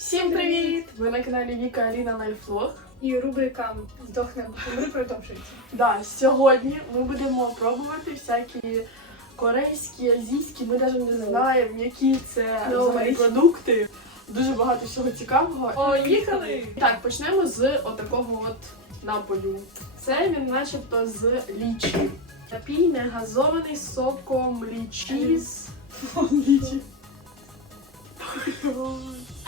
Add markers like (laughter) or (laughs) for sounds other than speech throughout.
Всім привіт! Ви на каналі Віка Аліна Лайфлог. І рубрика Здохнемо, помри продовжується. Да, сьогодні ми будемо пробувати всякі корейські, азійські. Ми навіть не знаємо, які це Ну, взагалі продукти. Дуже багато всього цікавого. Поїхали! Так, почнемо з отакого от напою. Це він начебто з лічі. Напій не газований соком лічі з лічі. (laughs)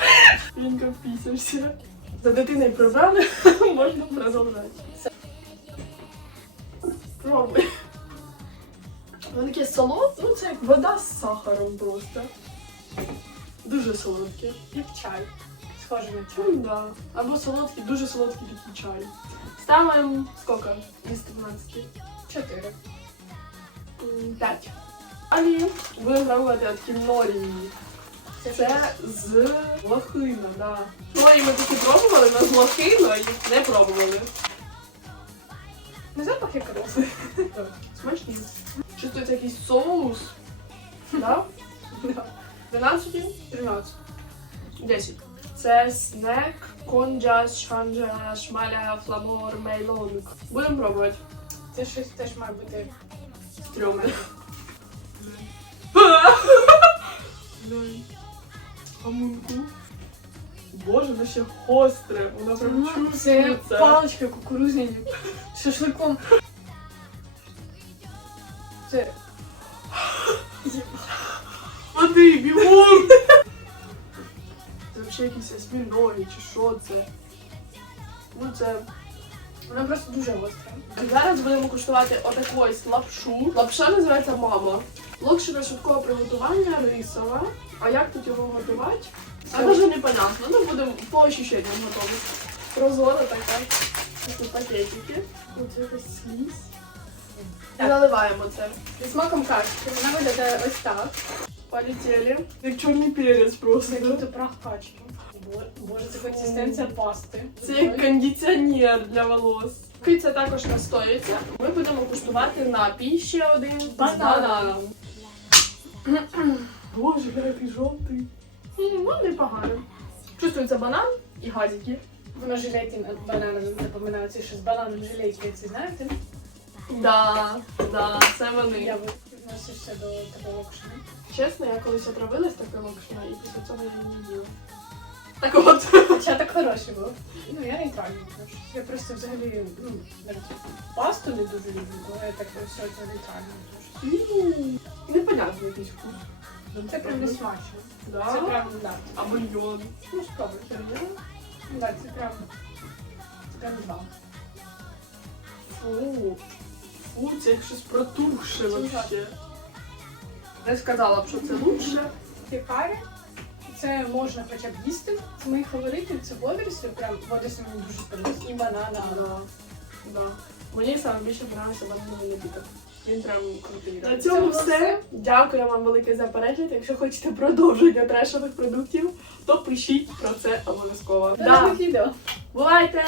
Він впісявся. За дитиною прибрали, (laughs) можна продовжати. Пробуй. Воно таке солодке, ну це як вода з сахаром просто. Дуже солодке. Як чай. Схоже на чай. Ну, да. Або солодкий, дуже солодкий такий чай. Ставимо скільки? Із 15. Чотири. П'ять. Далі будемо пробувати от кінорії. Це з лохина, да. Норі ми такі пробували, але з лохиною не пробували. Не запах як рози. Смачні. Чувствується якийсь соус. Да? 12? 13. 10. Це снек, конджас, шанджа, шмаля, фламор, мейлонг. Будемо пробувати. Це щось теж має бути. Стрьомне. Боже, воно ще гостре. Воно прям Це чувствується. паличка кукурузні. з Шашликом. Це Води, бігом! Це взагалі якісь осьміноги чи що це? Ну це. Воно просто дуже гостре. Зараз будемо куштувати отаку ось лапшу. Лапша називається мама. Локшина швидкого приготування рисова. А як тут його готувати? А навіть непонятно. Ну будемо по ощущенням готувати. Прозора така. Такі пакетики. Тут якась слізь. Так. наливаємо це. Зі смаком кашки. Вона виглядає ось так. Полетіли. Як чорний перець просто. Це прах качки. Бо- Боже, це консистенція пасти. Це як кондиціонер для волос. Це також настоюється. Ми будемо куштувати напій ще один з бананом. (clears throat) Боже, який жовтий. М, Ну, непогано. Чувствується банан і газики. Воно жилейки над бананом напоминає це що з бананом жилейки, це знаєте? Да, да, це вони. Я відносишся до такого локшина. Чесно, я колись отравилась такою локшиною і після цього я не їла. Так от. Початок хороший був. Ну, я нейтральний трошки. Я просто взагалі, ну, навіть пасту не дуже люблю, але я так все це нейтрально трошки. М, Непонятний якийсь вкус. Це прям не смачно. Да? Це прям, да. А бульйон. Ну, спробуй. Ну, да, це прям, це прям два. Фу. Фу, це як щось протухше Це вообще. Не сказала б, що це лучше. Хікарі. Це можна хоча б їсти. З мої фаворитів це водорослі, прям водорослі мені дуже сподобалось. І банана. Да. Да. Мені найбільше подобається банановий напіток. Він прям крутий. На цьому все. все. Дякую вам велике за перегляд. Якщо хочете продовження трешових продуктів, то пишіть про це обов'язково. До нових відео. Бувайте!